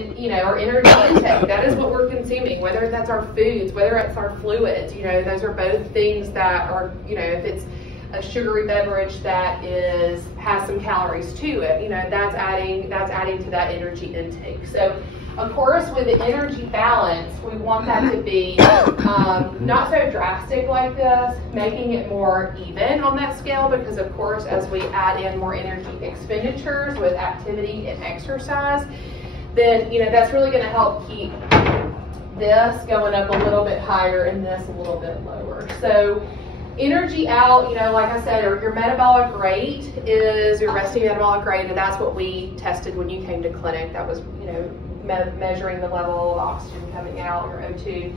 And, you know, our energy intake, that is what we're consuming, whether that's our foods, whether it's our fluids, you know, those are both things that are, you know, if it's a sugary beverage that has some calories to it, you know, that's adding to that energy intake. So, of course, with the energy balance, we want that to be not so drastic like this, making it more even on that scale, because of course, as we add in more energy expenditures with activity and exercise, then, you know, that's really going to help keep this going up a little bit higher and this a little bit lower. So energy out, you know, like I said, your metabolic rate is your resting metabolic rate, and that's what we tested when you came to clinic. That was, you know, measuring the level of oxygen coming out, your O2.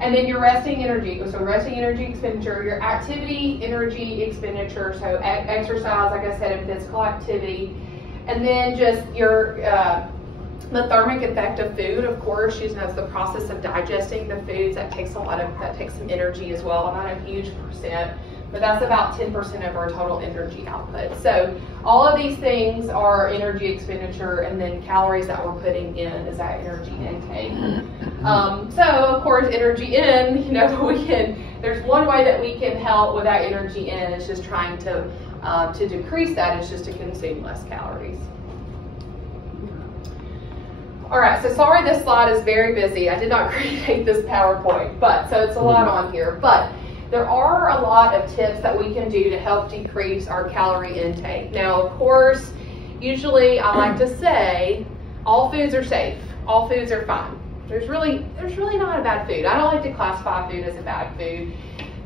And then your resting energy, so resting energy expenditure, your activity energy expenditure, so exercise, like I said, and physical activity. And then just your the thermic effect of food, of course, you know, the process of digesting the foods, that takes some energy as well, not a huge percent, but that's about 10% of our total energy output. So all of these things are energy expenditure, and then calories that we're putting in is that energy intake. So of course, energy in, you know, there's one way that we can help with that energy in, it's just trying to decrease that, it's just to consume less calories. All right, so sorry this slide is very busy. I did not create this PowerPoint, so it's a lot on here. But there are a lot of tips that we can do to help decrease our calorie intake. Now, of course, usually I like to say all foods are safe. All foods are fine. There's really not a bad food. I don't like to classify food as a bad food.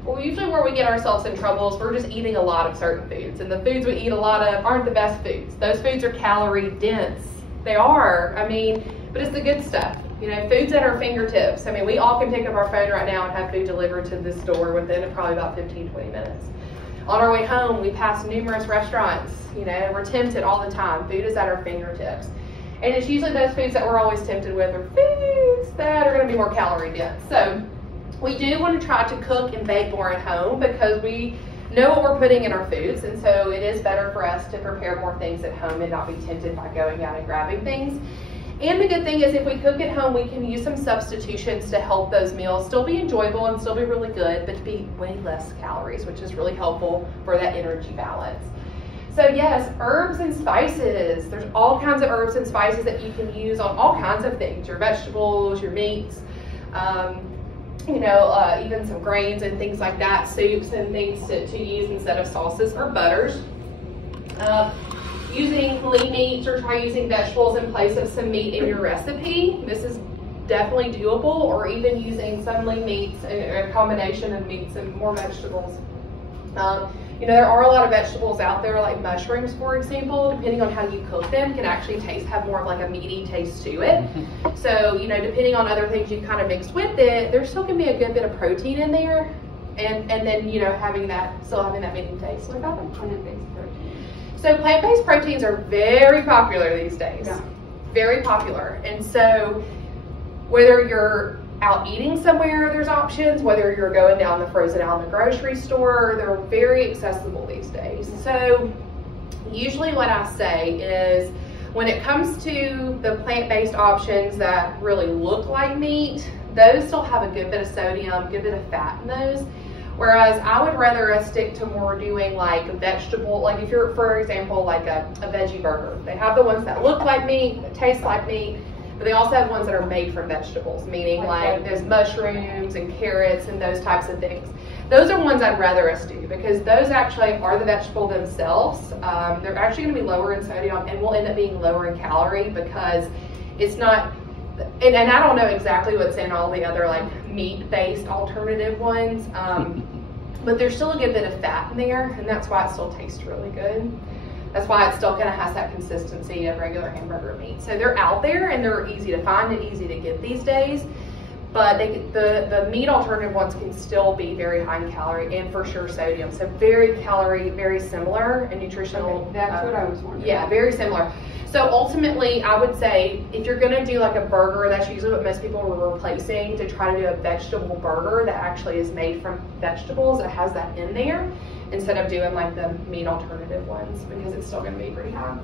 Well, usually where we get ourselves in trouble is we're just eating a lot of certain foods, and the foods we eat a lot of aren't the best foods. Those foods are calorie dense. They are, I mean, but it's the good stuff. You know, foods at our fingertips. I mean, we all can pick up our phone right now and have food delivered to this door within probably about 15, 20 minutes. On our way home, we pass numerous restaurants. You know, we're tempted all the time. Food is at our fingertips. And it's usually those foods that we're always tempted with are foods that are going to be more calorie dense. So we do want to try to cook and bake more at home, because we know what we're putting in our foods, and so it is better for us to prepare more things at home and not be tempted by going out and grabbing things. And the good thing is, if we cook at home, we can use some substitutions to help those meals still be enjoyable and still be really good, but to be way less calories, which is really helpful for that energy balance. So yes, herbs and spices. There's all kinds of herbs and spices that you can use on all kinds of things, your vegetables, your meats, you know, even some grains and things like that, soups and things to use instead of sauces or butters. Using lean meats, or try using vegetables in place of some meat in your recipe. This is definitely doable, or even using some lean meats, a combination of meats and more vegetables. You know, there are a lot of vegetables out there, like mushrooms, for example, depending on how you cook them, can actually have more of like a meaty taste to it. So, you know, depending on other things you kind of mix with it, there still can be a good bit of protein in there, and then, you know, still having that meaty taste. Like that one. So plant-based proteins are very popular these days. Yeah. Very popular. And so whether you're out eating somewhere, there's options. Whether you're going down the frozen aisle in the grocery store, they're very accessible these days. So usually what I say is, when it comes to the plant-based options that really look like meat, those still have a good bit of sodium, good bit of fat in those. Whereas I would rather us stick to more doing like a vegetable, like if you're, for example, like a veggie burger. They have the ones that look like meat, that taste like meat, but they also have ones that are made from vegetables, meaning like there's mushrooms and carrots and those types of things. Those are ones I'd rather us do, because those actually are the vegetable themselves. They're actually going to be lower in sodium and will end up being lower in calorie, because it's not, and I don't know exactly what's in all the other like meat-based alternative ones, but there's still a good bit of fat in there, and that's why it still tastes really good. That's why it still kind of has that consistency of regular hamburger meat. So they're out there, and they're easy to find and easy to get these days, but the meat alternative ones can still be very high in calorie and for sure sodium. So very similar and nutritional. Okay, that's what I was wondering. Yeah, very similar. So ultimately, I would say if you're going to do like a burger, that's usually what most people are replacing, to try to do a vegetable burger that actually is made from vegetables, that has that in there, instead of doing like the meat alternative ones, because it's still going to be pretty high.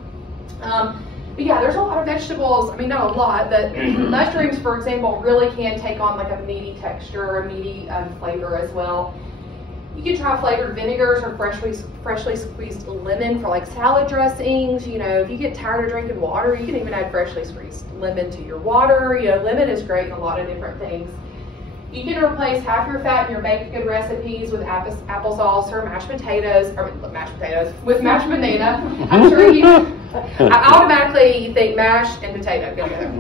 But yeah, there's a lot of vegetables. I mean, not a lot, but mushrooms, for example, really can take on like a meaty texture, a meaty flavor as well. You can try flavored vinegars or freshly squeezed lemon for like salad dressings. You know, if you get tired of drinking water, you can even add freshly squeezed lemon to your water. You know, lemon is great in a lot of different things. You can replace half your fat in your baked good recipes with applesauce or mashed potatoes, with mashed banana. I'm sure I automatically think mash and potato go together.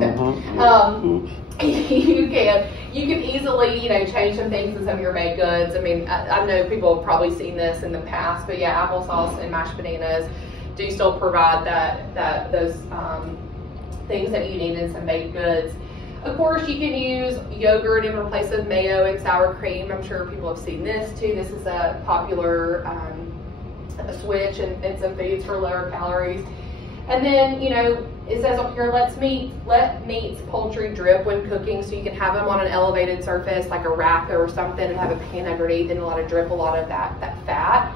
You can easily, you know, change some things in some of your baked goods. I mean, I know people have probably seen this in the past, but yeah, applesauce and mashed bananas do still provide those things that you need in some baked goods. Of course, you can use yogurt in place of mayo and sour cream. I'm sure people have seen this too. This is a popular switch in some foods for lower calories. And then, you know, it says up here, let meats, poultry drip when cooking, so you can have them on an elevated surface like a rack or something and have a pan underneath and drip a lot of that fat.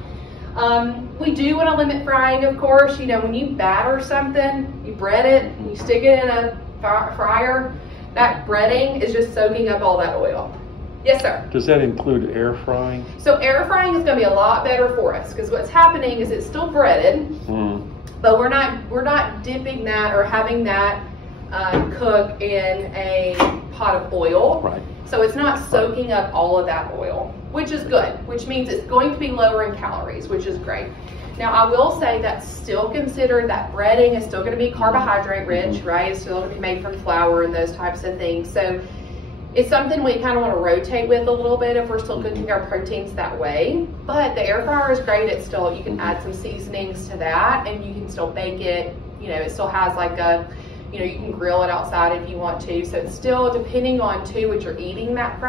We do want to limit frying, of course. You know, when you batter something, you bread it, and you stick it in a fryer, that breading is just soaking up all that oil. Yes, sir. Does that include air frying? So air frying is going to be a lot better for us because what's happening is it's still breaded, but we're not dipping that or having that cook in a pot of oil. Right. So it's not soaking up all of that oil, which is good, which means it's going to be lower in calories, which is great. Now, I will say that's still considered, that breading is still going to be carbohydrate rich, right? It's still going to be made from flour and those types of things. So it's something we kind of want to rotate with a little bit if we're still cooking our proteins that way. But the air fryer is great. It's still, you can add some seasonings to that and you can still bake it. You know, it still has like a, you know, you can grill it outside if you want to. So it's still depending on too what you're eating that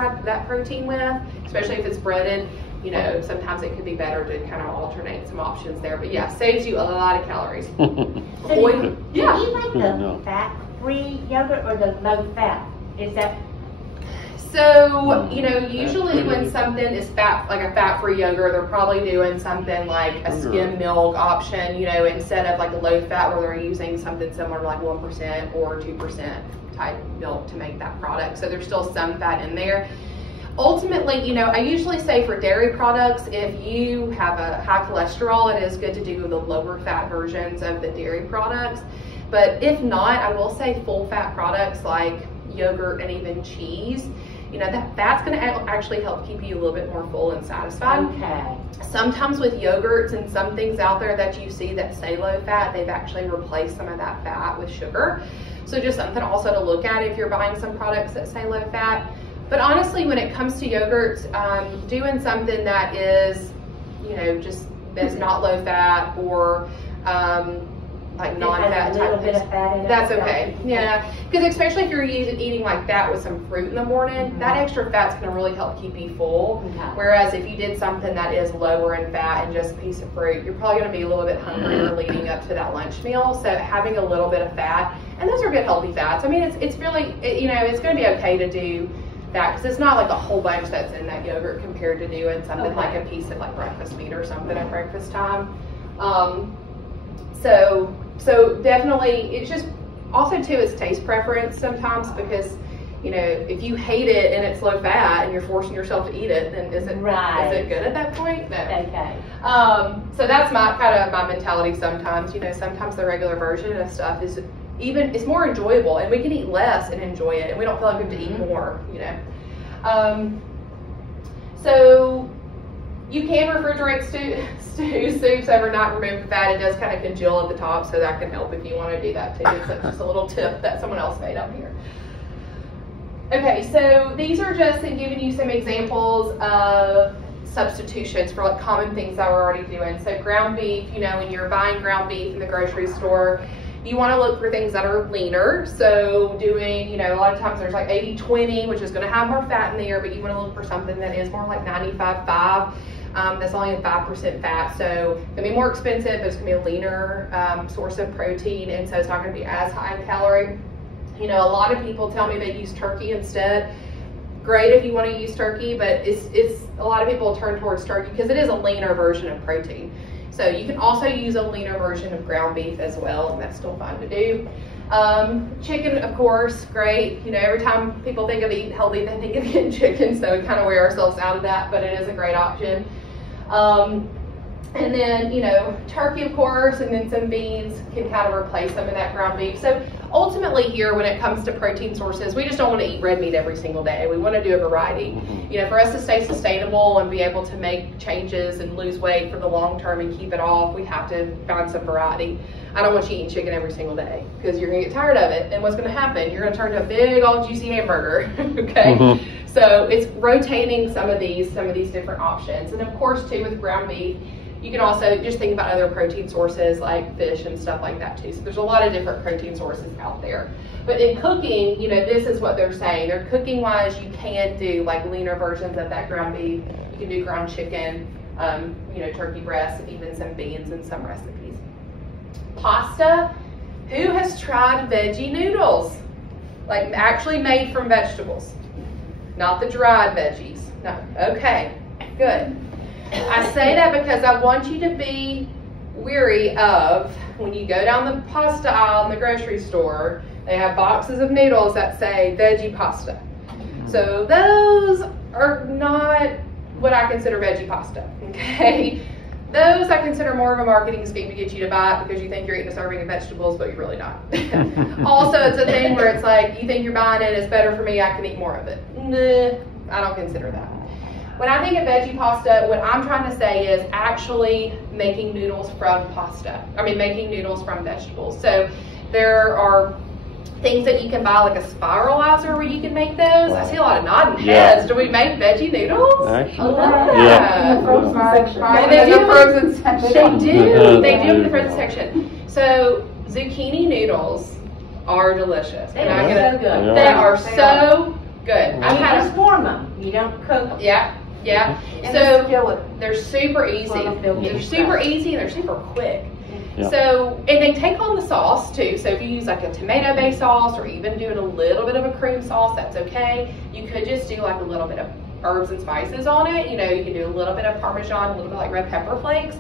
protein with, especially if it's breaded. You know, sometimes it could be better to kind of alternate some options there. But yeah, saves you a lot of calories. So do you like the fat-free yogurt or the low-fat? Is that? So, you know, usually when something is fat, like a fat-free yogurt, they're probably doing something like a skim milk option, you know, instead of like a low-fat where they're using something similar to like 1% or 2% type milk to make that product. So there's still some fat in there. Ultimately, you know, I usually say for dairy products, if you have a high cholesterol, it is good to do the lower fat versions of the dairy products. But if not, I will say full fat products like yogurt and even cheese, you know, that's going to actually help keep you a little bit more full and satisfied. Okay. Sometimes with yogurts and some things out there that you see that say low fat, they've actually replaced some of that fat with sugar. So just something also to look at if you're buying some products that say low fat. But honestly, when it comes to yogurts, doing something that is, you know, just that's not low fat or like non-fat type things, that's okay. Yeah, because especially if you're eating like that with some fruit in the morning, that extra fat's going to really help keep you full. Whereas if you did something that is lower in fat and just a piece of fruit, you're probably going to be a little bit hungrier leading up to that lunch meal. So having a little bit of fat, and those are good healthy fats. I mean, it's really, you know, it's going to be okay to do that because it's not like a whole bunch that's in that yogurt compared to doing something like a piece of like breakfast meat or something at breakfast time. So definitely, it's just also too, it's taste preference sometimes because, you know, if you hate it and it's low fat and you're forcing yourself to eat it, then is it good at that point? No. Okay. So that's my kind of my mentality sometimes. You know, sometimes the regular version of stuff is it's more enjoyable and we can eat less and enjoy it and we don't feel like we have to eat more, you know. So you can refrigerate soups overnight, remove the fat. It does kind of congeal at the top, so that can help if you want to do that too. It's just a little tip that someone else made up here. Okay, so these are just giving you some examples of substitutions for like common things that we're already doing. So ground beef, you know, when you're buying ground beef in the grocery store, you want to look for things that are leaner. So doing, you know, a lot of times there's like 80-20, which is going to have more fat in there, but you want to look for something that is more like 95-5. That's only 5% fat. So it's going to be more expensive, but it's going to be a leaner source of protein, and so it's not going to be as high in calorie. You know, a lot of people tell me they use turkey instead. Great if you want to use turkey, but it's a lot of people turn towards turkey because it is a leaner version of protein. So you can also use a leaner version of ground beef as well, and that's still fine to do. Chicken, of course, great. You know, every time people think of eating healthy, they think of eating chicken, so we kind of wear ourselves out of that, but it is a great option. And then, you know, turkey, of course, and then some beans can kind of replace some of that ground beef. So ultimately here, when it comes to protein sources, we just don't want to eat red meat every single day. We want to do a variety. You know, for us to stay sustainable and be able to make changes and lose weight for the long term and keep it off, we have to find some variety. I don't want you eating chicken every single day because you're going to get tired of it. And what's going to happen? You're going to turn to a big old juicy hamburger, okay? So it's rotating some of these different options. And of course, too, with ground beef, you can also just think about other protein sources like fish and stuff like that too. So there's a lot of different protein sources out there. But in cooking, you know, this is what they're saying. They're cooking wise, you can do like leaner versions of that ground beef. You can do ground chicken, you know, turkey breast, even some beans in some recipes. Pasta. Who has tried veggie noodles? Like actually made from vegetables, not the dried veggies. No. Okay, good. I say that because I want you to be weary of when you go down the pasta aisle in the grocery store, they have boxes of noodles that say veggie pasta. So those are not what I consider veggie pasta, okay? Those I consider more of a marketing scheme to get you to buy it because you think you're eating a serving of vegetables, but you're really not. Also, it's a thing where it's like, you think you're buying it, it's better for me, I can eat more of it. Nah, I don't consider that. When I think of veggie pasta, what I'm trying to say is actually making noodles from pasta. I mean, making noodles from vegetables. So there are things that you can buy, like a spiralizer where you can make those. I see a lot of nodding heads. Do we make veggie noodles? Actually, yeah. They do in the frozen section. They do in the frozen section. So zucchini noodles are delicious. They are so good. They are so good. I've had to form them. You don't cook them. Yeah. Yeah, so they're super easy. They're super easy and they're super quick. Yeah. So, and they take on the sauce too. So if you use like a tomato-based sauce or even doing a little bit of a cream sauce, that's okay. You could just do like a little bit of herbs and spices on it. You know, you can do a little bit of Parmesan, a little bit like red pepper flakes.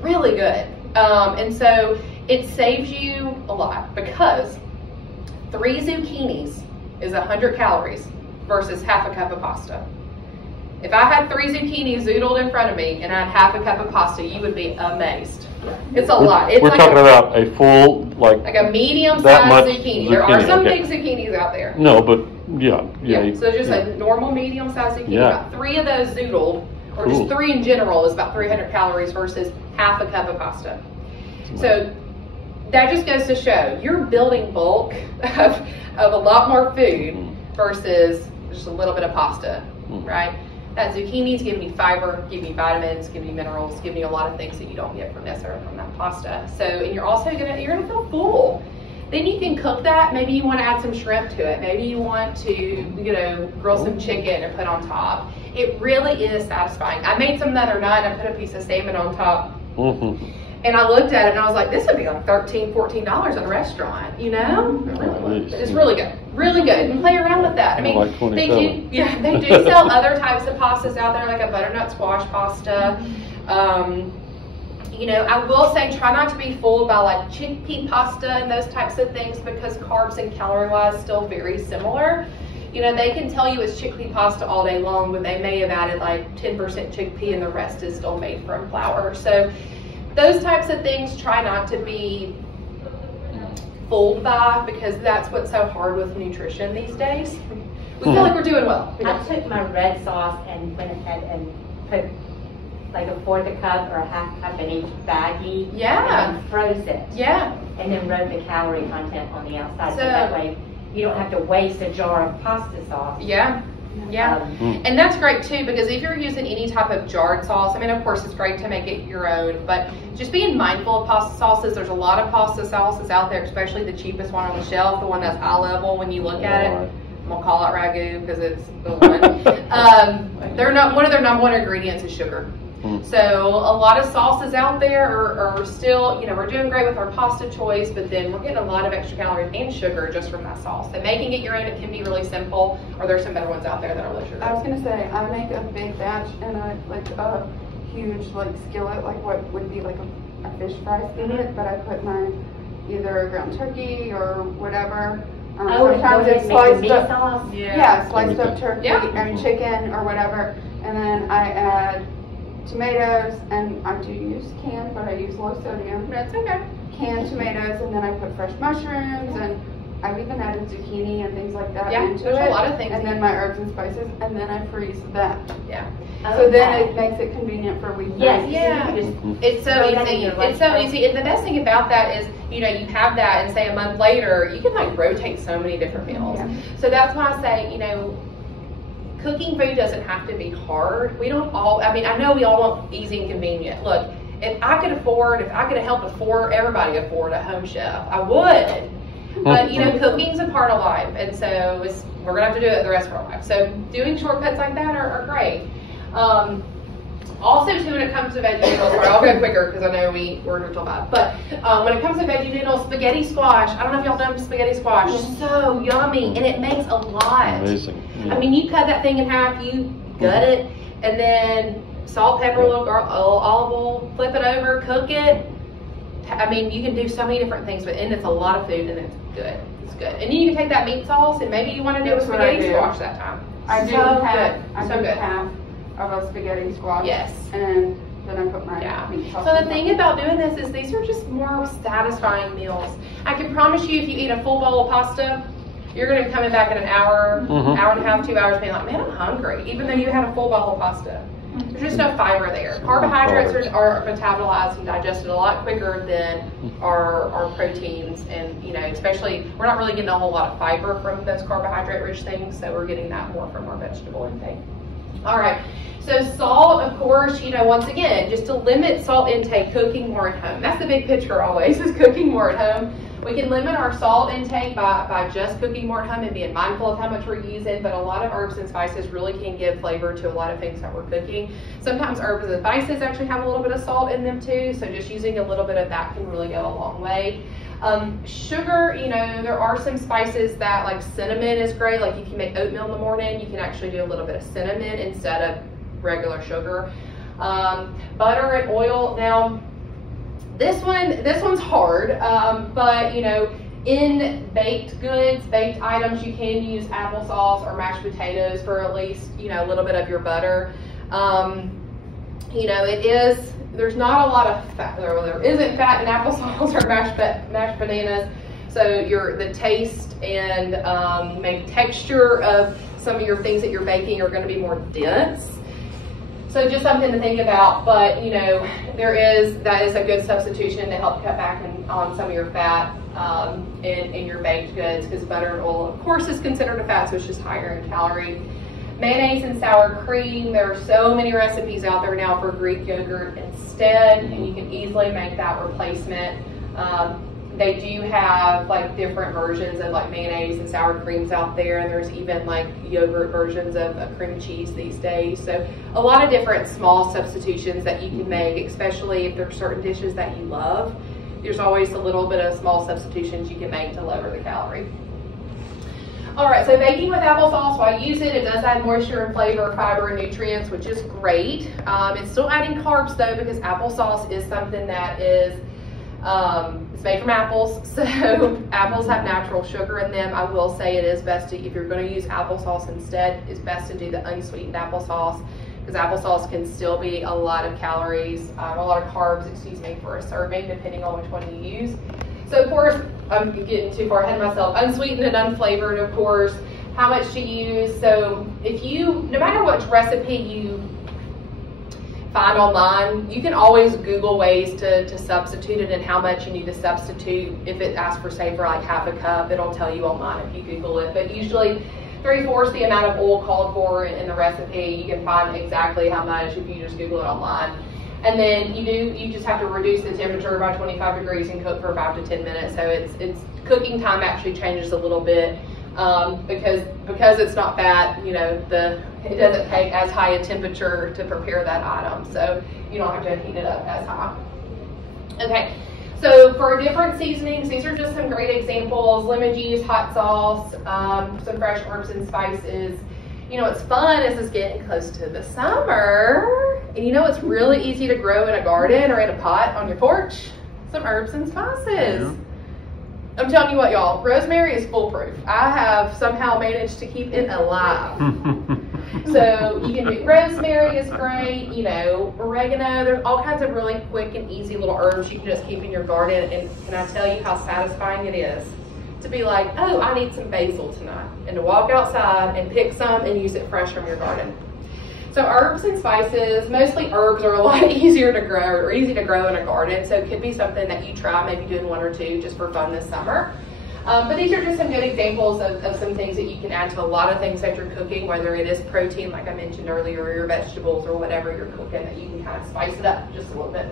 Really good. And so it saves you a lot because 3 zucchinis is 100 calories versus half a cup of pasta. If I had 3 zucchini zoodled in front of me and I had half a cup of pasta, you would be amazed. It's a lot. It's we're like talking about a full, like a medium-sized zucchini. There are some big zucchinis out there. No, but yeah. So just a normal medium-sized zucchini. About 3 of those zoodled, or just 3 in general, is about 300 calories versus half a cup of pasta. So that just goes to show you're building bulk of a lot more food versus just a little bit of pasta, right? That zucchini's giving you fiber, giving you vitamins, giving you minerals, giving you a lot of things that you don't get from this or from that pasta. So, and you're also gonna feel full. Then you can cook that. Maybe you want to add some shrimp to it. Maybe you want to, you know, grill some chicken and put on top. It really is satisfying. I made some the other night. I put a piece of salmon on top. And I looked at it and I was like, this would be like $13, $14 in a restaurant, you know? It's really good. Really good. And play around with that. I mean, like they do sell other types of pastas out there, like a butternut squash pasta. You know, I will say try not to be fooled by like chickpea pasta and those types of things because carbs and calorie-wise still very similar. You know, they can tell you it's chickpea pasta all day long, but they may have added like 10% chickpea and the rest is still made from flour. So those types of things try not to be fooled by because that's what's so hard with nutrition these days. We feel like we're doing well. I took my red sauce and went ahead and put like a 1/4 cup or a 1/2 cup in each baggie. And froze it. And then wrote the calorie content on the outside. So that way you don't have to waste a jar of pasta sauce. And that's great too because if you're using any type of jarred sauce, I mean, of course, it's great to make it your own, but just being mindful of pasta sauces. There's a lot of pasta sauces out there, especially the cheapest one on the shelf, the one that's eye level when you look at it. I'm gonna call it ragu because it's the one. They're not one of their #1 ingredients is sugar. So a lot of sauces out there are still, you know, we're doing great with our pasta choice, but then we're getting a lot of extra calories and sugar just from that sauce. So making it your own, it can be really simple, or there's some better ones out there that are low sugar. I was gonna say, I make a big batch and I like a huge like skillet, like what would be like a fish fry skillet, but I put my either ground turkey or whatever. Sometimes it's sliced up, sliced up turkey and chicken or whatever, and then I add tomatoes, and I do use canned, but I use low sodium. That's okay. Canned tomatoes, and then I put fresh mushrooms, and I've even added zucchini and things like that into it. There's a lot of things. And then my herbs and spices, and then I freeze that. Yeah. So then it makes it convenient for weeknights. Yes. Yeah. It's so easy. It's so easy. And the best thing about that is, you know, you have that, and say a month later, you can like rotate so many different meals. Yeah. So that's why I say, you know, cooking food doesn't have to be hard. We don't all, I mean, I know we all want easy and convenient. Look, if I could help everybody afford a home chef, I would. But, you know, cooking's a part of life, and so we're going to have to do it the rest of our life. So doing shortcuts like that are great. Also, too, when it comes to veggie noodles, I'll go quicker because I know we're until 5. But when it comes to veggie noodles, spaghetti squash. I don't know if y'all done spaghetti squash. So yummy, and it makes a lot. Amazing. Yeah. I mean, you cut that thing in half, you gut it, and then salt, pepper, a little olive oil, flip it over, cook it. I mean, you can do so many different things, and it's a lot of food, and it's good. It's good. And then you can take that meat sauce, and maybe you want to do a spaghetti squash that time. I do half of a spaghetti squash. Yes. And then I put my meat sauce. So the thing about doing this is these are just more satisfying meals. I can promise you, if you eat a full bowl of pasta, you're going to be coming back in an hour, hour and a half, 2 hours, being like, man, I'm hungry, even though you had a full bowl of pasta. There's just no fiber there. Carbohydrates are metabolized and digested a lot quicker than our proteins, and you know, especially we're not really getting a whole lot of fiber from those carbohydrate-rich things, so we're getting that more from our vegetable intake. All right, so salt, of course, you know, once again, just to limit salt intake, cooking more at home. That's the big picture always, is cooking more at home. We can limit our salt intake by just cooking more at home and being mindful of how much we're using, but a lot of herbs and spices really can give flavor to a lot of things that we're cooking. Sometimes herbs and spices actually have a little bit of salt in them too, so just using a little bit of that can really go a long way. Sugar, you know, there are some spices that, like cinnamon is great. Like if you make oatmeal in the morning, you can actually do a little bit of cinnamon instead of regular sugar. Butter and oil. Now, this one's hard, but you know, in baked goods, baked items, you can use applesauce or mashed potatoes for at least, you know, a little bit of your butter. You know, there's not a lot of fat, there isn't fat in applesauce or mashed bananas, so the taste and maybe texture of some of your things that you're baking are going to be more dense. So just something to think about, but you know, that is a good substitution to help cut back on some of your fat in your baked goods, because butter and oil, of course, is considered a fat, so it's just higher in calorie. Mayonnaise and sour cream, there are so many recipes out there now for Greek yogurt instead, and you can easily make that replacement. They do have like different versions of like mayonnaise and sour creams out there, and there's even like yogurt versions of cream cheese these days. So a lot of different small substitutions that you can make, especially if there's certain dishes that you love. There's always a little bit of small substitutions you can make to lower the calorie. All right, so baking with applesauce, why use it? It does add moisture and flavor, fiber, and nutrients, which is great. It's still adding carbs though, because applesauce is something that is it's made from apples, so apples have natural sugar in them. I will say it is best to, if you're going to use applesauce instead, it's best to do the unsweetened applesauce, because applesauce can still be a lot of calories, a lot of carbs, excuse me, for a serving, depending on which one you use. So of course, I'm getting too far ahead of myself. Unsweetened and unflavored, of course, how much to use. So if no matter which recipe you find online, you can always Google ways to substitute it and how much you need to substitute. If it asks for, say, for like half a cup, it'll tell you online if you Google it. But usually 3/4 the amount of oil called for in the recipe. You can find exactly how much if you just Google it online. And then you just have to reduce the temperature by 25 degrees and cook for 5 to 10 minutes. So it's cooking time actually changes a little bit because it's not fat. You know, it doesn't take as high a temperature to prepare that item, so you don't have to heat it up as high. Okay, so for different seasonings, these are just some great examples: lemon juice, hot sauce, some fresh herbs and spices. You know what's fun is it's getting close to the summer. And you know it's really easy to grow in a garden or in a pot on your porch? Some herbs and spices. Yeah. I'm telling you what, y'all, rosemary is foolproof. I have somehow managed to keep it alive. So you can do rosemary is great, you know, oregano. There's all kinds of really quick and easy little herbs you can just keep in your garden. And can I tell you how satisfying it is to be like, oh, I need some basil tonight, and to walk outside and pick some and use it fresh from your garden. So herbs and spices, mostly herbs are a lot easier to grow or easy to grow in a garden. So it could be something that you try maybe doing 1 or 2 just for fun this summer. But these are just some good examples of some things that you can add to a lot of things that you're cooking, whether it is protein, like I mentioned earlier, or your vegetables or whatever you're cooking, that you can kind of spice it up just a little bit.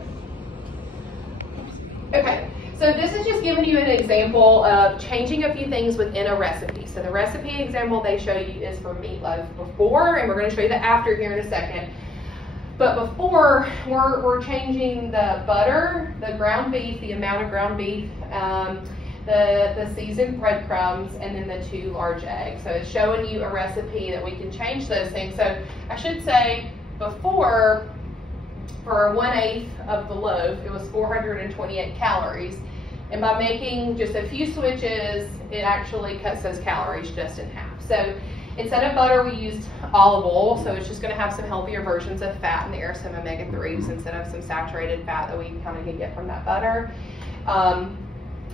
Okay, so this is just giving you an example of changing a few things within a recipe. So the recipe example they show you is for meatloaf before, and we're going to show you the after here in a second. But before, we're changing the butter, the ground beef, the amount of ground beef, the seasoned breadcrumbs, and then the 2 large eggs. So it's showing you a recipe that we can change those things. So I should say before, for 1/8 of the loaf, it was 428 calories. And by making just a few switches, it actually cuts those calories just in half. So instead of butter, we used olive oil. So it's just going to have some healthier versions of fat in there, some omega-3s instead of some saturated fat that we kind of can get from that butter. And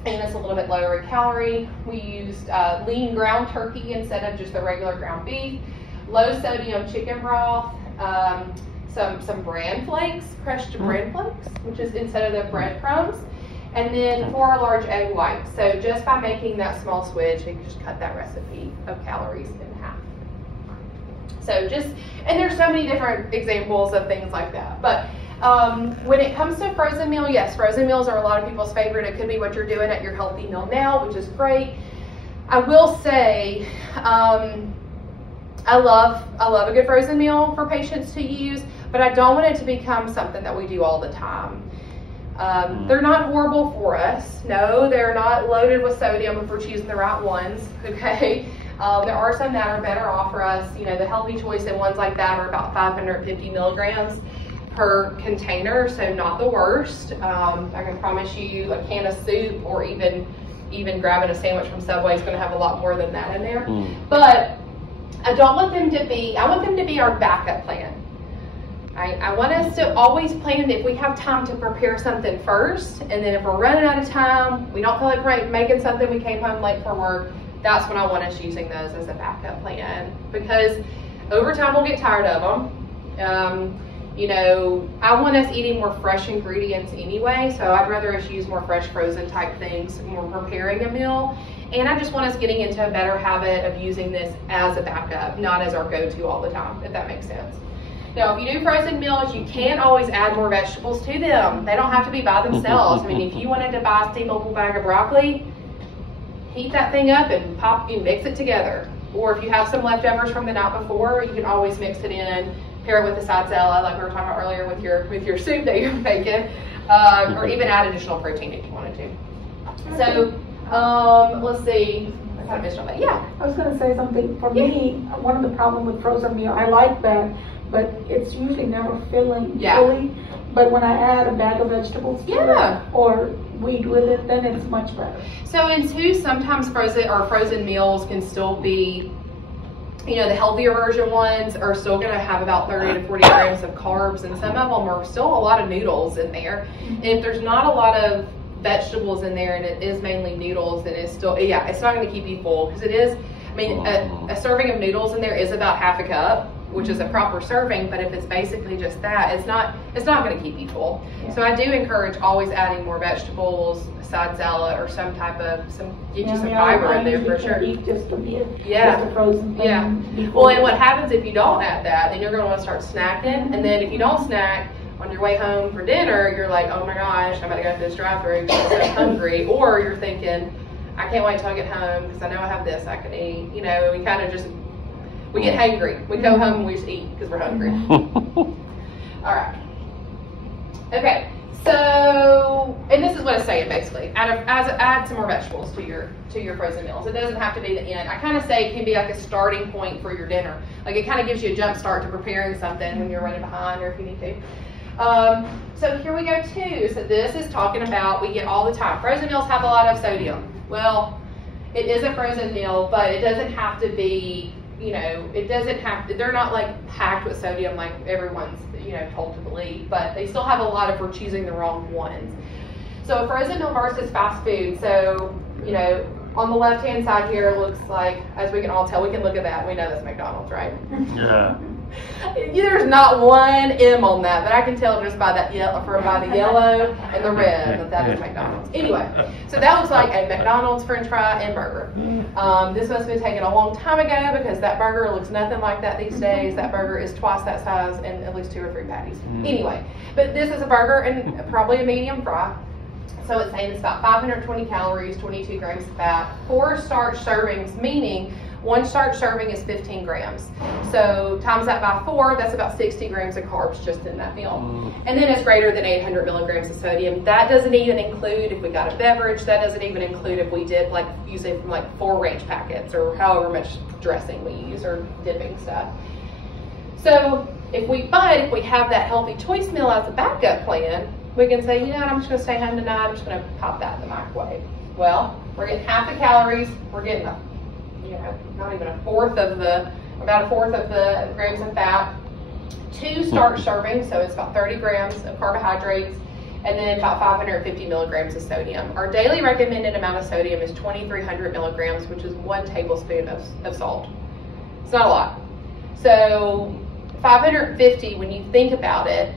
it's a little bit lower in calorie. We used lean ground turkey instead of just the regular ground beef. Low sodium chicken broth. Some bran flakes, crushed bran flakes, which is instead of the breadcrumbs. And then 4 large egg whites. So just by making that small switch, you can just cut that recipe of calories in half. So and there's so many different examples of things like that. But when it comes to frozen meal, yes, frozen meals are a lot of people's favorite. It could be what you're doing at your healthy meal now, which is great. I will say, I love a good frozen meal for patients to use, but I don't want it to become something that we do all the time. They're not horrible for us. No, they're not loaded with sodium if we're choosing the right ones, okay? There are some that are better off for us. You know, the healthy choice and ones like that are about 550 milligrams per container, so not the worst. I can promise you a can of soup or even grabbing a sandwich from Subway is going to have a lot more than that in there. But I don't want them to be, I want them to be our backup plan. I want us to always plan if we have time to prepare something first, and then if we're running out of time, we don't feel like making something, we came home late from work, that's when I want us using those as a backup plan, because over time we'll get tired of them. You know, I want us eating more fresh ingredients anyway, so I'd rather us use more fresh frozen type things when we're preparing a meal. And I just want us getting into a better habit of using this as a backup, not as our go-to all the time, if that makes sense. Now, if you do frozen meals, you can always add more vegetables to them. They don't have to be by themselves. I mean, if you wanted to buy a steamable bag of broccoli, heat that thing up and mix it together. Or if you have some leftovers from the night before, you can always mix it in, pair it with a side salad, like we were talking about earlier with your soup that you're making, or even add additional protein if you wanted to. So, let's see. I kind of missed on that. Yeah. I was going to say something. For me, one of the problems with frozen meal, I like that, but it's usually never filling fully. But when I add a bag of vegetables to it or weed with it, then it's much better. So and two, sometimes frozen meals can still be, you know, the healthier version ones are still going to have about 30 to 40 grams of carbs, and some of them are still a lot of noodles in there. And if there's not a lot of vegetables in there and it is mainly noodles, then it's still, it's not going to keep you full, because it is, I mean, a serving of noodles in there is about half a cup, which is a proper serving, but if it's basically just that, it's not going to keep you full. So I do encourage always adding more vegetables, a side salad, or some type of, get you some fiber in there for sure. Just a frozen thing. Well, and what happens if you don't add that, then you're going to want to start snacking, and then if you don't snack, on your way home for dinner, you're like, oh my gosh, I'm about to go to this drive-thru because I'm so hungry. Or you're thinking, I can't wait till I get home because I know I have this I can eat. You know, we kind of just, we get hangry. We go home and we just eat because we're hungry. All right. Okay, So, and this is what it's saying basically. Add some more vegetables to your frozen meals. It doesn't have to be the end. I kind of say it can be like a starting point for your dinner. Like it kind of gives you a jump start to preparing something when you're running behind or if you need to. So here we go too. So this is talking about, we get all the time, frozen meals have a lot of sodium. Well, it is a frozen meal, but it doesn't have to be, you know, it doesn't have to, they're not like packed with sodium like everyone's, you know, told to believe, but they still have a lot if we're choosing the wrong ones. So a frozen meal versus fast food. So, you know, on the left-hand side here, it looks like, as we can all tell, we can look at that, we know that's McDonald's, right? Yeah. There's not one M on that, but I can tell just by that by the yellow and the red that is McDonald's. Anyway, so that looks like a McDonald's French fry and burger. This must have been taken a long time ago because that burger looks nothing like that these days. That burger is twice that size and at least 2 or 3 patties. Anyway, but this is a burger and probably a medium fry. So it's saying it's about 520 calories, 22 grams of fat, 4 starch servings, meaning 1 starch serving is 15 grams. So times that by 4, that's about 60 grams of carbs just in that meal. And then it's greater than 800 milligrams of sodium. That doesn't even include if we got a beverage. That doesn't even include if we did like using from like 4 ranch packets or however much dressing we use or dipping stuff. So if we have that healthy choice meal as a backup plan, we can say, you know what, I'm just gonna stay home tonight. I'm just gonna pop that in the microwave. Well, we're getting half the calories. We're getting not even a fourth of the, about a fourth of the grams of fat, 2 starch servings, so it's about 30 grams of carbohydrates, and then about 550 milligrams of sodium. Our daily recommended amount of sodium is 2,300 milligrams, which is 1 tablespoon of salt. It's not a lot. So 550, when you think about it,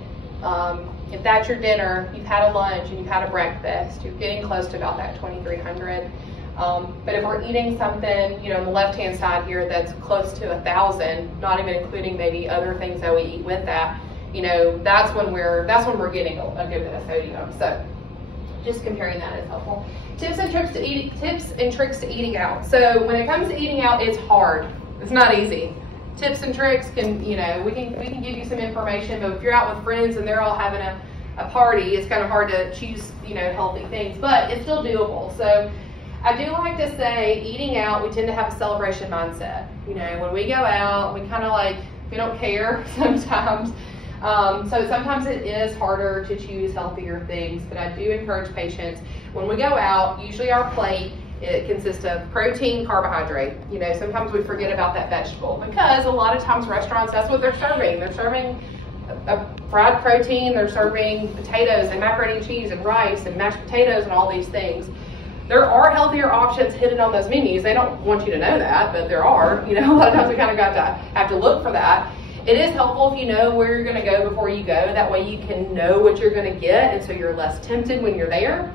if that's your dinner, you've had a lunch and you've had a breakfast, you're getting close to about that 2,300. But if we're eating something, you know, on the left-hand side here that's close to 1,000, not even including maybe other things that we eat with that, you know, that's when we're getting a good bit of sodium. So just comparing that is helpful. Tips and tricks to eating out. So when it comes to eating out, it's hard. It's not easy. Tips and tricks can, you know, we can give you some information, but if you're out with friends and they're all having a party, it's kind of hard to choose, you know, healthy things, but it's still doable. So I do like to say, eating out, we tend to have a celebration mindset. You know, when we go out, we kind of like, we don't care sometimes. So sometimes it is harder to choose healthier things, but I do encourage patients, when we go out, usually our plate, it consists of protein, carbohydrate. You know, sometimes we forget about that vegetable because a lot of times restaurants, that's what they're serving. They're serving a fried protein, they're serving potatoes and macaroni and cheese and rice and mashed potatoes and all these things. There are healthier options hidden on those menus. They don't want you to know that, but there are. You know, a lot of times we kind of have to look for that. It is helpful if you know where you're going to go before you go. That way you can know what you're going to get, and so you're less tempted when you're there.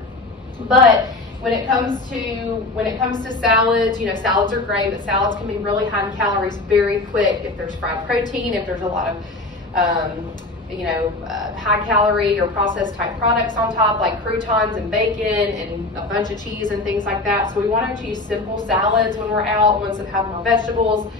But when it comes to salads, you know, salads are great, but salads can be really high in calories very quick if there's fried protein, if there's a lot of high calorie or processed type products on top, like croutons and bacon and a bunch of cheese and things like that. So we want to choose simple salads when we're out, ones that have more vegetables.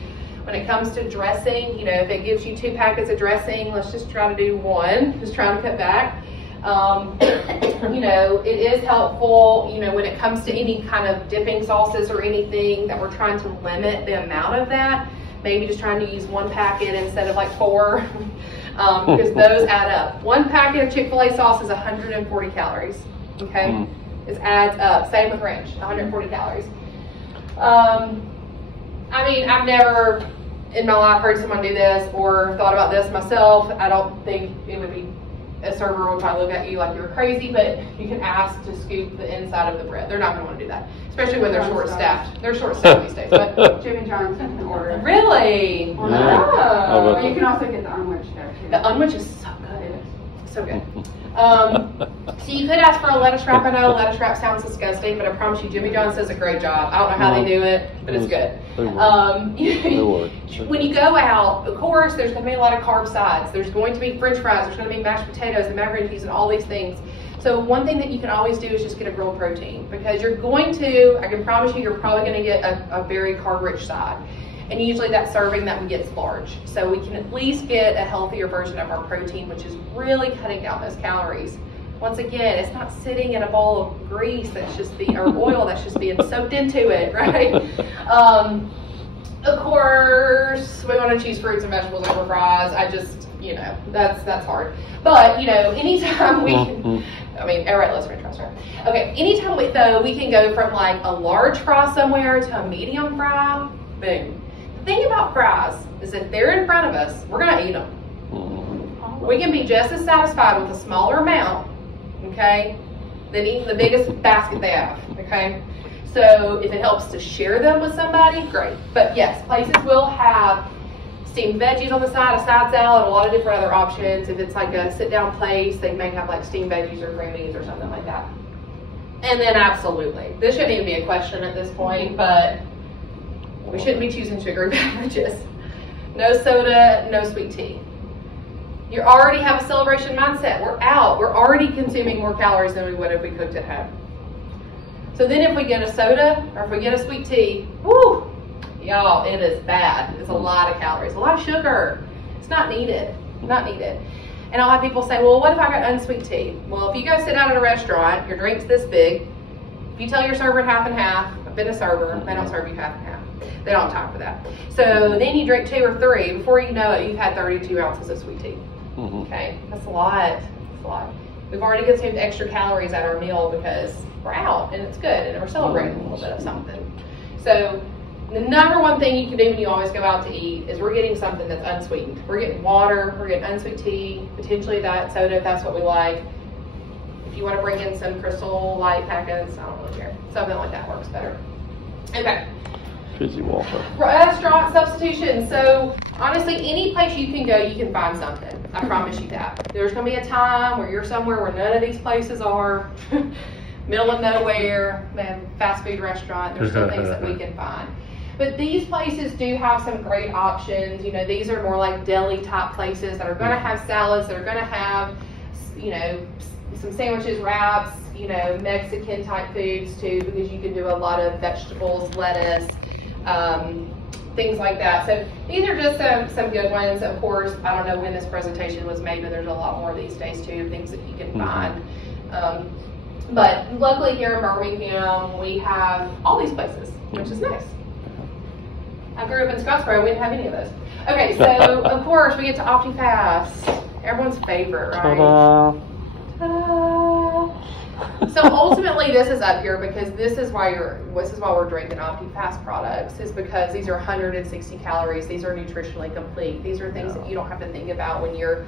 When it comes to dressing, you know, if it gives you 2 packets of dressing, let's just try to do 1, just try to cut back. You know, it is helpful, you know, when it comes to any kind of dipping sauces or anything that we're trying to limit the amount of that, maybe just trying to use 1 packet instead of like 4. Because those add up. 1 packet of Chick-fil-A sauce is 140 calories, okay? It adds up. Same with ranch, 140 calories. I mean, I've never in my life heard someone do this or thought about this myself. I don't think it would be, a server would probably look at you like you're crazy, but you can ask to scoop the inside of the bread. They're not going to want to do that, especially when they're short-staffed. They're short-staffed these days. But Jimmy John's in the order. really? Yeah. Oh. But you can also get the unwich there too. The unwich is so good. So good. So you could ask for a lettuce wrap. I know lettuce wrap sounds disgusting, but I promise you Jimmy John's does a great job. I don't know how they do it, but it's good. When you go out, of course, there's going to be a lot of carb sides. There's going to be French fries. There's going to be mashed potatoes and macaroni and cheese and all these things. So one thing that you can always do is just get a grilled protein, because you're going to, I can promise you, you're probably going to get a very carb-rich side. And usually that serving that we get is large. So we can at least get a healthier version of our protein, which is really cutting down those calories. Once again, it's not sitting in a bowl of grease that's just or oil that's just being soaked into it, right? Of course, we want to choose fruits and vegetables over fries. I just, you know, that's hard. But, you know, anytime we can, I mean, all right, let's french fries, right? Okay, anytime we can go from like a large fry somewhere to a medium fry, boom. The thing about fries is if they're in front of us, we're gonna eat them. We can be just as satisfied with a smaller amount, okay, than eating the biggest basket they have, okay? So if it helps to share them with somebody, great. But yes, places will have steamed veggies on the side, a side salad, a lot of different other options. If it's like a sit-down place, they may have like steamed veggies or green beans or something like that. And then absolutely, this shouldn't even be a question at this point, but we shouldn't be choosing sugary beverages. No soda, no sweet tea. You already have a celebration mindset. We're out. We're already consuming more calories than we would if we cooked at home. So then if we get a soda or if we get a sweet tea, whoo, y'all, it is bad. It's a lot of calories, a lot of sugar. It's not needed, not needed. And I'll have people say, well, what if I got unsweet tea? Well, if you go sit down at a restaurant, your drink's this big. If you tell your server half and half, I've been a server, they don't serve you half and half. They don't have time for that. So then you drink 2 or 3. Before you know it, you've had 32 ounces of sweet tea. Okay, that's a lot. That's a lot. We've already consumed extra calories at our meal because we're out and it's good and we're celebrating a little bit of something. So the number one thing you can do when you always go out to eat is we're getting something that's unsweetened. We're getting water, we're getting unsweet tea, potentially diet soda if that's what we like. If you want to bring in some Crystal Light packets, I don't really care. Something like that works better. Okay. Fizzy water. Restaurant substitution. So honestly, any place you can go, you can find something. I promise you that. There's going to be a time where you're somewhere where none of these places are. Middle of nowhere, man, fast food restaurant. There's still things that we can find. But these places do have some great options. You know, these are more like deli type places that are going to have salads, that are going to have, you know, some sandwiches, wraps, you know, Mexican type foods too, because you can do a lot of vegetables, lettuce, things like that. So these are just some good ones. Of course, I don't know when this presentation was made, but there's a lot more these days too, things that you can find. But luckily here in Birmingham, we have all these places, which is nice. I grew up in Scottsboro, we didn't have any of those. Okay, so of course we get to Opti-Fast, everyone's favorite, right? Ta-da. So ultimately, this is up here because this is why we're drinking Opti-Fast products, is because these are 160 calories. These are nutritionally complete. These are things that you don't have to think about when you're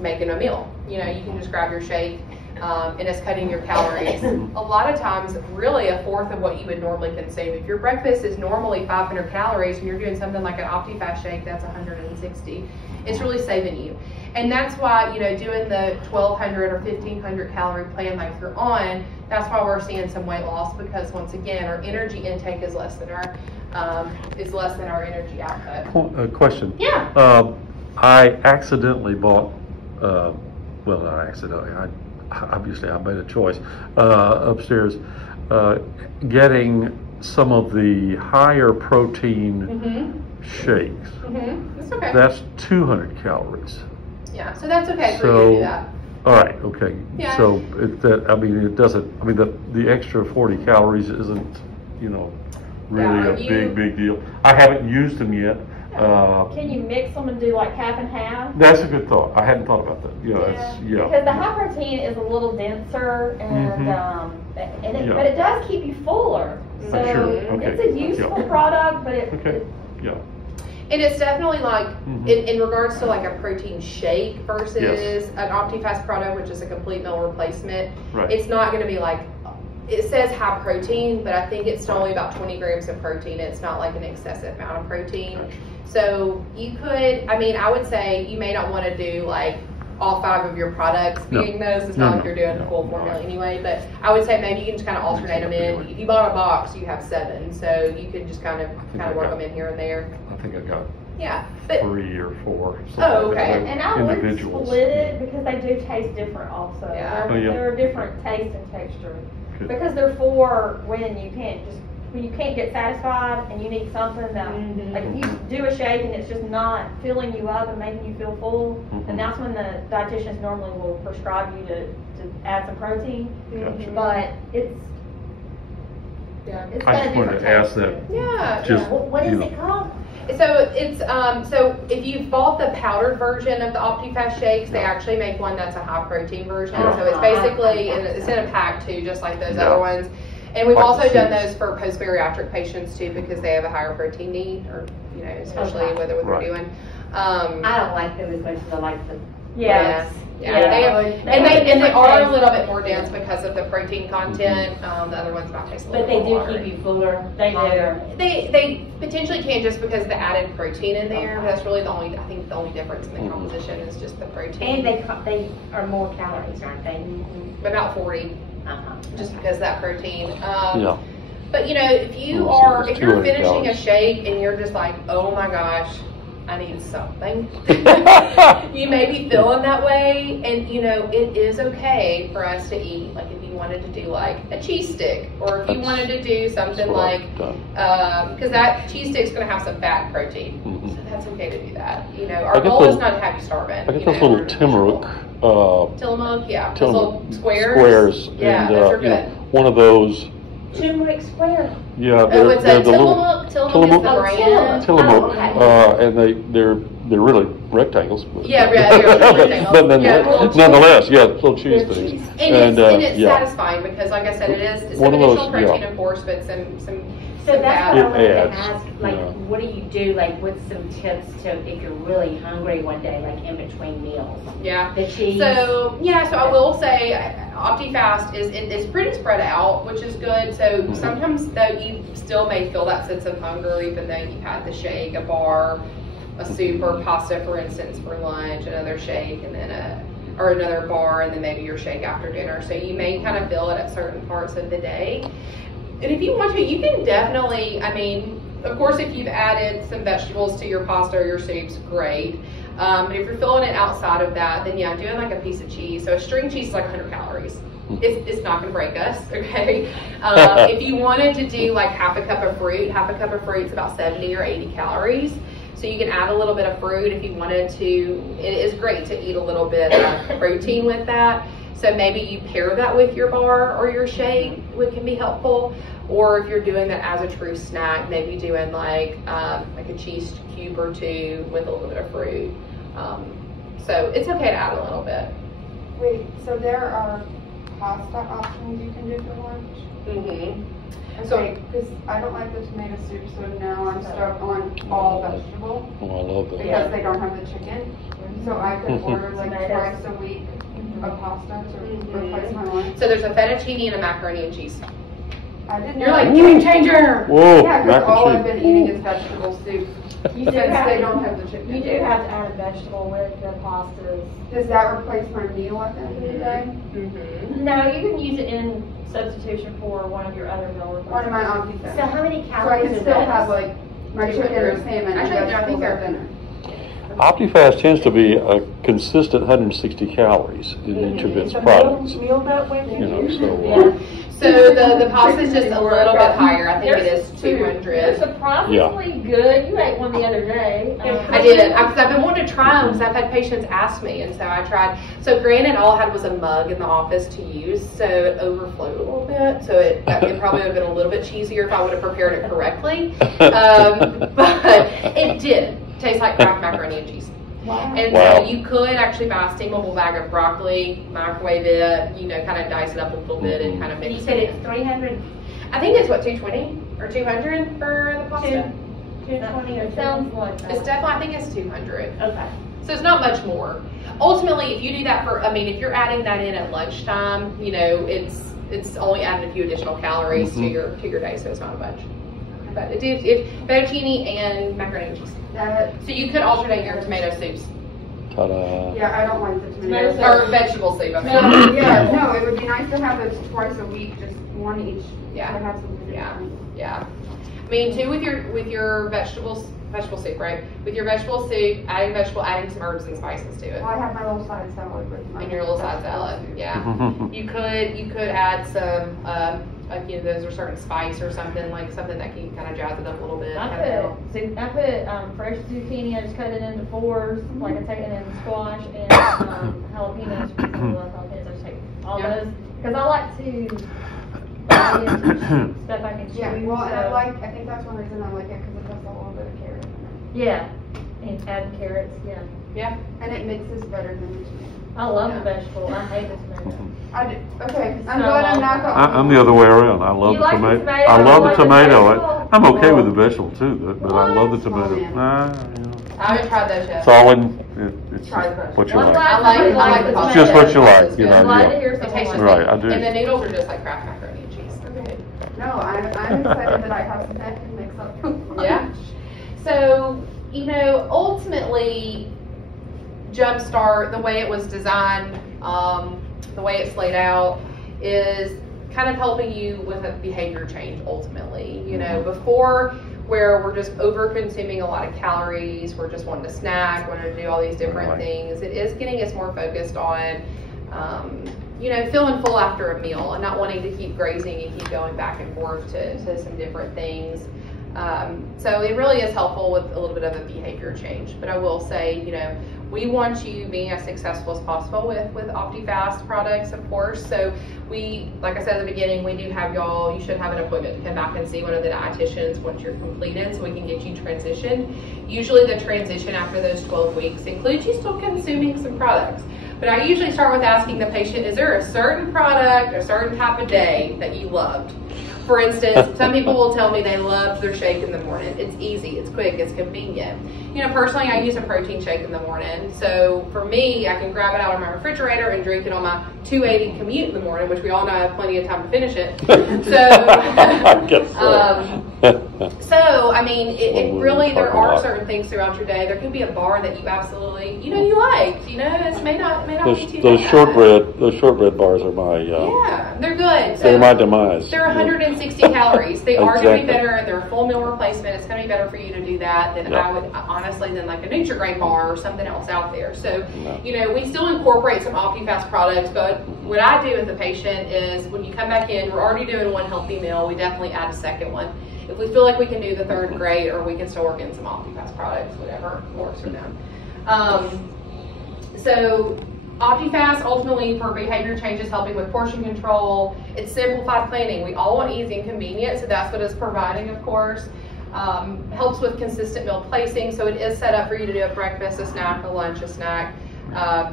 making a meal. You know, you can just grab your shake, and it's cutting your calories. A lot of times, really a fourth of what you would normally consume. If your breakfast is normally 500 calories and you're doing something like an Opti-Fast shake, that's 160. It's really saving you. And that's why, you know, doing the 1,200 or 1,500 calorie plan like you're on, that's why we're seeing some weight loss, because once again, our energy intake is less than our energy output. Question. Yeah. I accidentally bought, well, not accidentally, obviously I made a choice, upstairs, getting some of the higher protein shakes. That's okay. That's 200 calories. Yeah, so that's okay for you to do that. All right, okay. Yeah. So it doesn't, I mean, the extra 40 calories isn't, you know, really a big deal. I haven't used them yet. Can you mix them and do like half and half? That's a good thought. I hadn't thought about that. Because the high protein is a little denser and but it does keep you fuller. So it's a useful product, but and it's definitely like in regards to like a protein shake versus an Opti-Fast product, which is a complete meal replacement. Right. It's not going to be like, it says high protein, but I think it's only about 20 grams of protein. It's not like an excessive amount of protein. Right. So you could, I mean, I would say you may not want to do like all 5 of your products being those. It's not like you're doing a full formula anyway, but I would say maybe you can just kind of alternate them in. If you bought a box, you have 7, so you could just kind of work them in here and there. I think I got but 3 or 4. Oh, okay. And I would split it because they do taste different also. Yeah. There are different tastes and texture. Because they're for when you can't just when you can't get satisfied and you need something that, like if you do a shake and it's just not filling you up and making you feel full, and that's when the dietitians normally will prescribe you to add some protein. But it's I just wanted to ask that. Yeah. What is it called? So it's so if you've bought the powdered version of the Opti-Fast shakes, they actually make one that's a high protein version. So it's basically it's in a pack too, just like those other ones. And we've also done those for post-bariatric patients too, because they have a higher protein need, or especially with what they're doing. I don't like them as much as I like the Yeah, they are a little bit more dense because of the protein content. The other ones might taste a little bit more. But they do keep you fuller. They potentially can, just because of the added protein in there. That's really the only difference in the composition is just the protein. And they are more calories, aren't they? About 40, just because of that protein. But if you're finishing a shake and you're just like, oh my gosh, I need something. You may be feeling that way, and it is okay for us to eat. Like if you wanted to do like a cheese stick, or if you wanted to do something like, because that cheese stick's going to have some fat and protein, so that's okay to do that. Our goal is not to have you starving. I get those little Tillamook, yeah, those little squares. Yeah, those are good. One of those. Turmeric square. Yeah, they're the Tillamook. Tillamook is the brand. Tillamook, and they're really rectangles. Yeah, rectangles. But nonetheless, little cheese things. And it's satisfying because, like I said, it's some additional protein, of course, but some. So that's what I wanted to ask. Like, what do you do? Like, what's some tips to if you're really hungry one day, like in between meals? Yeah. The cheese. So I will say, Opti-Fast it's pretty spread out, which is good. So sometimes though you still may feel that sense of hunger, even though you've had the shake, a bar, a soup or pasta, for instance, for lunch, another shake, and then another bar, and then maybe your shake after dinner. So you may kind of feel it at certain parts of the day. And if you want to, you can definitely, of course, if you've added some vegetables to your pasta or your soups, great. But if you're filling it outside of that, then doing like a piece of cheese. So a string cheese is like 100 calories. It's not going to break us, okay? If you wanted to do like half a cup of fruit is about 70 or 80 calories. So you can add a little bit of fruit if you wanted to. It is great to eat a little bit of protein with that. So maybe you pair that with your bar or your shake, which can be helpful. Or if you're doing that as a true snack, maybe doing like a cheese cube or two with a little bit of fruit. So it's okay to add a little bit. Wait, so there are pasta options you can do for lunch? Okay, because I don't like the tomato soup, so now I'm stuck on all vegetable. Oh, I love that. Because they don't have the chicken. So I could order like twice a week of pasta to replace my lunch. So there's a fettuccine and a macaroni and cheese. I didn't know. You're like, game changer! Whoa, yeah, because all I've been eating is vegetable soup. You do have, they don't have the chicken. You do have to add a vegetable with the pastas. Does that replace my meal at the end of the day? No, you can use it in substitution for one of your other meal replacements. One of my Opti-Fast. So how many So I calories can still have like my chicken or salmon and vegetables at dinner. Opti-Fast tends to be a consistent 160 calories in each of its products. Meal that way, So the pasta is just a little bit higher. I think it is 200. They're surprisingly good. You ate one the other day. I did, because I've been wanting to try them, because I've had patients ask me, and so I tried. So granted, all I had was a mug in the office to use, so it overflowed a little bit. So it probably would have been a little bit cheesier if I would have prepared it correctly. But it did taste like cracked macaroni and cheese. Wow. And so you could actually buy a steamable bag of broccoli, microwave it, kind of dice it up a little bit and kind of mix it. You said it's 300? I think it's 220 or 200 for the pasta. 220 or sounds like that. It's definitely, I think it's 200. Okay. So it's not much more. Ultimately, if you do that if you're adding that in at lunchtime, it's only adding a few additional calories to your day, so it's not much. But it's fettuccine and macaroni and cheese. So you could alternate your tomato soups. Ta-da. Yeah, I don't like the tomato soup. Or vegetable soup, I mean. No, it would be nice to have those twice a week, just one each. Yeah. To have something Yeah. I mean, too, with your vegetable soup, right? With your vegetable soup, adding some herbs and spices to it. Well, I have my little side salad with my. And your little side salad, yeah. You could add some like, you know, those are certain spice or something, like something that can kind of jazz it up a little bit. I put fresh zucchini. I just cut it into 4s, like I take it in squash and jalapenos. I just take all those because I like to buy into stuff I can chew. Yeah, well, and I think that's one reason I like it because it has a little bit of carrot in it. Yeah, and add carrots. Yeah, and it mixes better than the tomato. I love the vegetable. I hate the tomato. I do. Okay, I'm glad I'm not the only I'm the other way around. I love the tomato. I love the tomato. I'm okay with the vegetable too, but I love the tomato. I haven't tried those yet. It's all in, it's what you like. I like the It's just what you like, you know. Glad to hear someone Right, I do. And the noodles are just like Kraft macaroni and cheese. They're good. No, I'm excited that I have some that can mix up. Yeah. So, you know, ultimately, Jumpstart, the way it was designed, the way it's laid out, is kind of helping you with a behavior change ultimately. You know, before, where we're just over consuming a lot of calories, we're just wanting to snack, wanting to do all these different things, it is getting us more focused on, you know, feeling full after a meal and not wanting to keep grazing and keep going back and forth to some different things. So it really is helpful with a little bit of a behavior change. But I will say, you know, we want you being as successful as possible with Opti-Fast products, of course. So we, like I said at the beginning, we do have y'all, you should have an appointment to come back and see one of the dietitians once you're completed so we can get you transitioned. Usually the transition after those 12 weeks includes you still consuming some products. But I usually start with asking the patient, is there a certain product, a certain type of day that you loved? For instance, some people will tell me they love their shake in the morning. It's easy, it's quick, it's convenient. You know, personally, I use a protein shake in the morning. So for me, I can grab it out of my refrigerator and drink it on my 280 commute in the morning, which we all know I have plenty of time to finish it. So, I mean, it really, there are certain things throughout your day. There could be a bar that you absolutely, you know, you liked. You know, it may not be too bad. Those shortbread bars are my yeah, they're good. So they're my demise. They're 160 calories. They are going to be better. They're a full meal replacement. It's going to be better for you to do that than I would honestly than like a Nutri-Grain bar or something else out there. So, you know, we still incorporate some Opti-Fast products, but what I do with the patient is when you come back in, we're already doing one healthy meal. We definitely add a second one. If we feel like we can do the third, great, or we can still work in some Opti-Fast products, whatever works for them. So Opti-Fast ultimately for behavior changes, helping with portion control. It's simplified planning. We all want easy and convenient, so that's what it's providing, of course. Helps with consistent meal placing, so it is set up for you to do a breakfast, a snack, a lunch, a snack,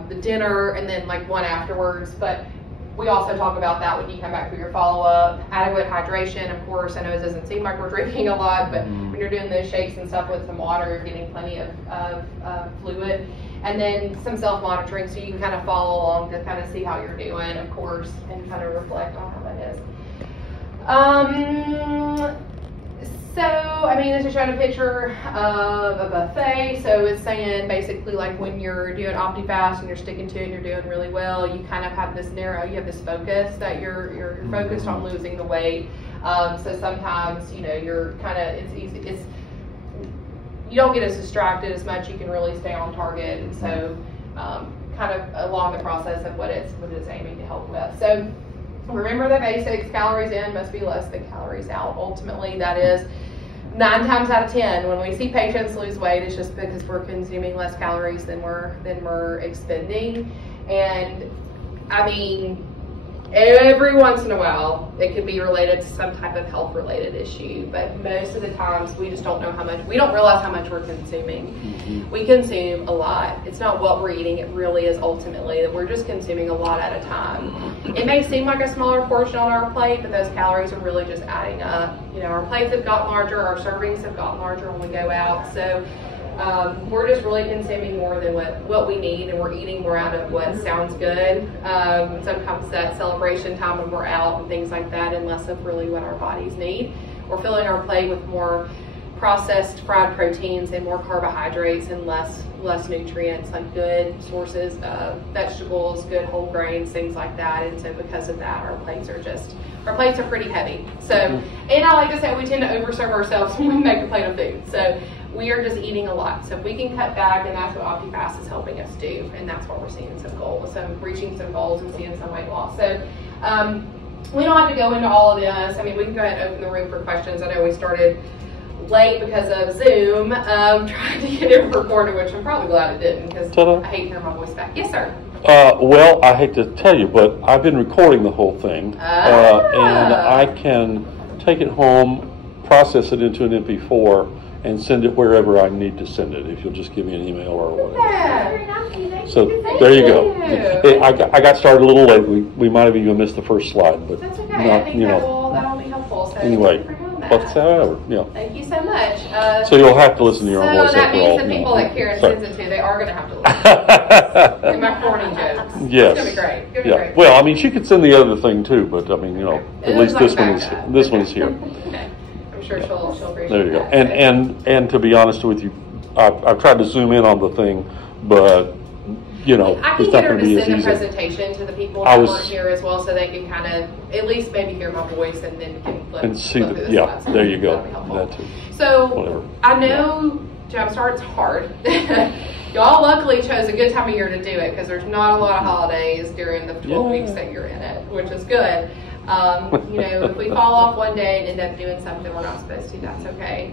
the dinner, and then like one afterwards. But we also talk about that when you come back for your follow-up. Adequate hydration, of course. I know it doesn't seem like we're drinking a lot, but when you're doing those shakes and stuff with some water, you're getting plenty of fluid. And then some self-monitoring so you can kind of follow along to kind of see how you're doing, of course, and kind of reflect on how that is. So, I mean, this is showing a picture of a buffet. So it's saying basically like when you're doing Opti-Fast and you're sticking to it and you're doing really well, you kind of have this you have this focus that you're focused on losing the weight. So sometimes, you know, you're kind of, it's easy, you don't get as distracted as much. You can really stay on target. And so kind of along the process of what it's aiming to help with. So remember the basics, calories in must be less than calories out. Ultimately, that is 9 times out of 10 when we see patients lose weight, it's just because we're consuming less calories than we're expending. And I mean, every once in a while it could be related to some type of health related issue, but most of the times we just don't know how much, we don't realize how much we're consuming. We consume a lot. It's not what we're eating, it really is ultimately that we're just consuming a lot at a time. It may seem like a smaller portion on our plate, but those calories are really just adding up. You know, our plates have gotten larger, our servings have gotten larger when we go out, so we're just really consuming more than what we need, and we're eating more out of what sounds good. Sometimes that celebration time when we're out and things like that, and less of really what our bodies need. We're filling our plate with more processed fried proteins and more carbohydrates and less nutrients, like good sources of vegetables, good whole grains, things like that. And so because of that, our plates are pretty heavy. So, and I like to say we tend to overserve ourselves when we make a plate of food. So we are just eating a lot. So if we can cut back, and that's what Opti-Fast is helping us do, and that's what we're seeing some goals, reaching some goals and seeing some weight loss. So we don't have to go into all of this. I mean, we can go ahead and open the room for questions. I know we started late because of Zoom, trying to get it recorded, which I'm probably glad it didn't, because I hate hearing my voice back. Yes, sir. Well, I hate to tell you, but I've been recording the whole thing, and I can take it home, process it into an MP4, and send it wherever I need to send it, if you'll just give me an email or whatever. Yeah. So there you go. Hey, I got started a little late. We might have even missed the first slide, but that's okay. I think that'll be helpful. So anyway, whatever. Yeah. Thank you so much. So you'll have to listen to your own voice. So that means the people that Karen sends it to, they are going to have to listen. My corny jokes. Yes. It's going to be great. It's gonna be great. Well, I mean, she could send the other thing too, but I mean, at least this one is here. Okay. I'm sure she'll appreciate There you go. that. And to be honest with you, I've tried to zoom in on the thing, but I can it's get not her going to to be as send a easy. presentation to the people that weren't here as well, so they can kind of at least maybe hear my voice and then can flip And see through the slides. there you go. That'd be helpful. That too. So Whatever. I know Jumpstart's hard. Y'all luckily chose a good time of year to do it because there's not a lot of holidays during the 12 weeks that you're in it, which is good. If we fall off one day and end up doing something we're not supposed to, that's okay.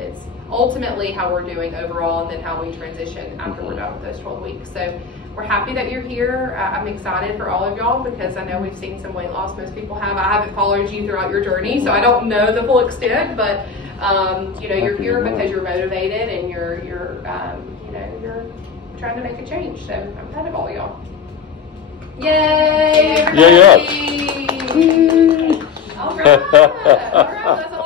It's ultimately how we're doing overall and then how we transition after we're done with those 12 weeks. So we're happy that you're here. I'm excited for all of y'all because I know we've seen some weight loss. Most people have. I haven't followed you throughout your journey, so I don't know the full extent, but you're here because you're motivated and you're trying to make a change. So I'm proud of all y'all. Yay! Yeah. All right. All right. That's